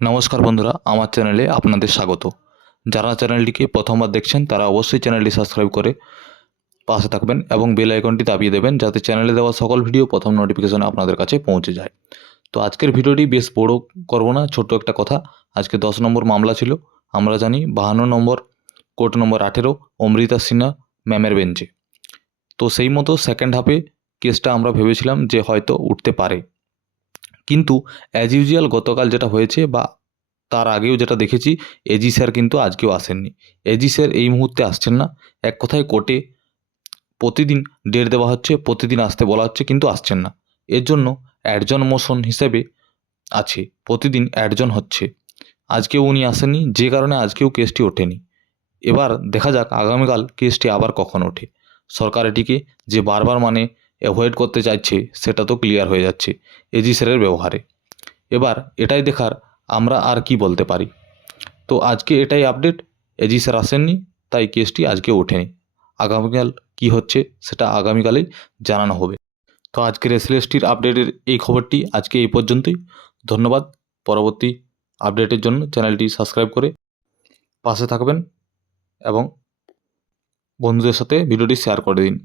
নমস্কার বন্ধুরা, আমার চ্যানেলে আপনাদের স্বাগত। যারা চ্যানেলটিকে প্রথমবার দেখছেন তারা অবশ্যই চ্যানেলটি সাবস্ক্রাইব করে পাশে থাকবেন এবং বেল আইকনটি দাবিয়ে দেবেন যাতে চ্যানেলে দেওয়া সকল ভিডিও প্রথম নোটিফিকেশন আপনাদের কাছে পৌঁছে যায়। তো আজকের ভিডিওটি বেশ বড় করব না, ছোট্ট একটা কথা। আজকে 10 নম্বর মামলা ছিল। আমরা জানি 52 নম্বর কোর্ট নম্বর 18 অমৃতা সিনহা ম্যামের বেঞ্চে। তো সেই মতো সেকেন্ড হাফে কেসটা আমরা ভেবেছিলাম যে হয়তো উঠতে পারে, কিন্তু অ্যাজ ইউজুয়াল গতকাল যেটা হয়েছে বা তার আগেও যেটা দেখেছি, এজি স্যার কিন্তু আজকেও আসেননি। এজি স্যার এই মুহূর্তে আসছেন না। এক কথায় কোর্টে প্রতিদিন ডেট দেওয়া হচ্ছে, প্রতিদিন আসতে বলা হচ্ছে, কিন্তু আসছেন না। এর জন্য অ্যাডজন মোশন হিসেবে আছে, প্রতিদিন অ্যাডজন হচ্ছে। আজকেও উনি আসেননি, যে কারণে আজকেও কেসটি ওঠেনি। এবার দেখা যাক আগামীকাল কেসটি আবার কখন ওঠে। সরকার এটিকে যে বারবার অ্যাভয়েড করতে চাইছে সেটা তো ক্লিয়ার হয়ে যাচ্ছে এজি স্যারের ব্যবহারে। এবার এটাই দেখার আমরা আর কি বলতে পারি। তো আজকে এটাই আপডেট, এজি স্যার আসেননি, তাই কেসটি আজকে ওঠেনি। আগামীকাল কি হচ্ছে সেটা আগামীকালেই জানানো হবে। তো আজকের এসএলএসটির আপডেটের এই খবরটি আজকে এই পর্যন্তই। ধন্যবাদ। পরবর্তী আপডেটের জন্য চ্যানেলটি সাবস্ক্রাইব করে পাশে থাকবেন এবং বন্ধুদের সাথে ভিডিওটি শেয়ার করে দিন।